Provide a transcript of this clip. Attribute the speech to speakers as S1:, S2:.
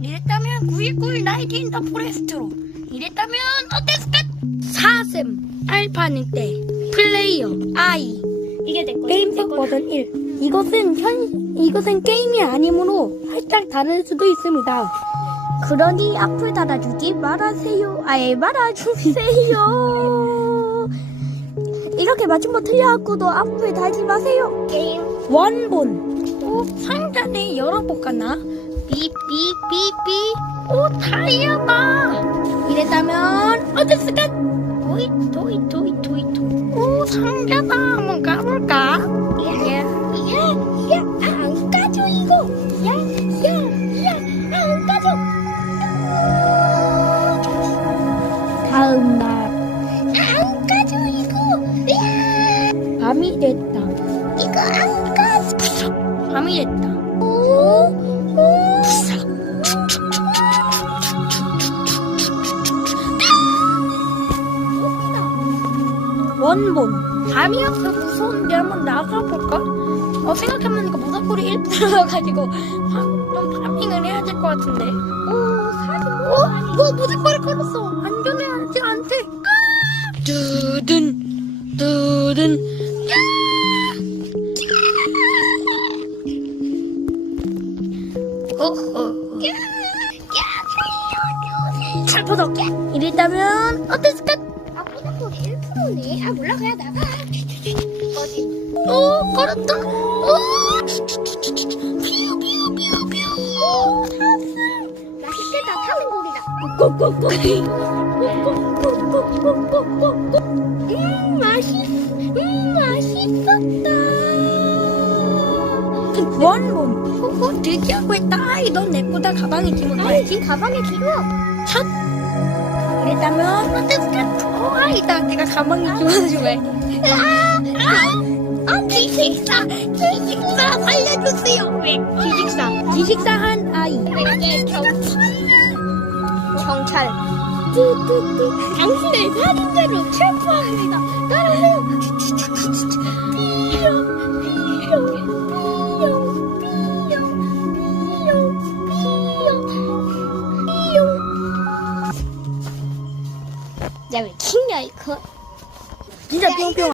S1: 이랬다면 919 나이트 인더 포레스트로 이랬다면 어땠을까? 4셈 알파는 때 플레이어 I 이게 내 거지
S2: 게임석 버전 1. 이것은 현, 이것은 게임이 아니므로 살짝 다를 수도 있습니다.
S1: 그러니 앞을 달아주지 말아세요 아예 말아주세요
S2: 이렇게 맞춤법 틀려갖고도 앞을 달지 마세요.
S1: 게임
S2: 원본.
S1: 오 상자네 열어볼까나 삐삐삐삐. 오 타이어다 이랬다면 어땠을까 도이 도이 도이 도이 도이 오 상자다 한번 가볼까? 야야야안 까져 이거. 야야야안 까져.
S2: 다음 날.
S1: 안 까져 이거. 야.
S2: 밤이 됐다.
S1: 이거 안 까져. 밤이 됐다. 오 오
S2: 원본.
S1: 밤이 없어 무서운데 한번 나가볼까? 어 생각해보니까 모닥불이 1%여가지고 좀 파밍을 해야 될 것 같은데 오 사진 어? 뭐 모닥불을 걸었어 안전해야지 않대 아! 두든 두든 야! 어허 살포덕 이랬다면 어땠을까? 아 모닥불이 1%네 아 몰라 그냥 나가 어디 오 걸었다 오 비우 비우 비우 비우 오 탑승 맛있겠다 타는 고기다 꼬꼬꼬꼬 음 맛있 음 맛있었다
S2: 원본.
S1: 호호 들키하고 있다 아이 넌내 거다 가방에 끼면 돼야지 가방에 끼고 첫 아이다 내가 끼워주고 해 아, 아, 기식사, 기식사 살려주세요. 왜? 기식사, 기식사한 아이. 경, 경찰. 뚜뚜뚜. 당신을 살인죄로 체포합니다. 따라오세요. 야, 왜 킹야, 이거?
S2: 진짜 뿅뿅.